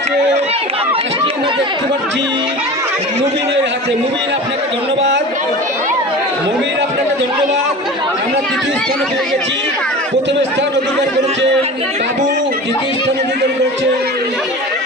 আছে, আজকে আমরা দেখতে পাচ্ছি মুবিনের হাতে। মুবিন, আপনাকে ধন্যবাদ। মুবিন, আপনাকে ধন্যবাদ। আমরা তৃতীয় স্থানে পেয়ে গেছি। প্রথম স্থান অধিকার করেছে বাবু, দ্বিতীয় স্থান অধিকার করেছে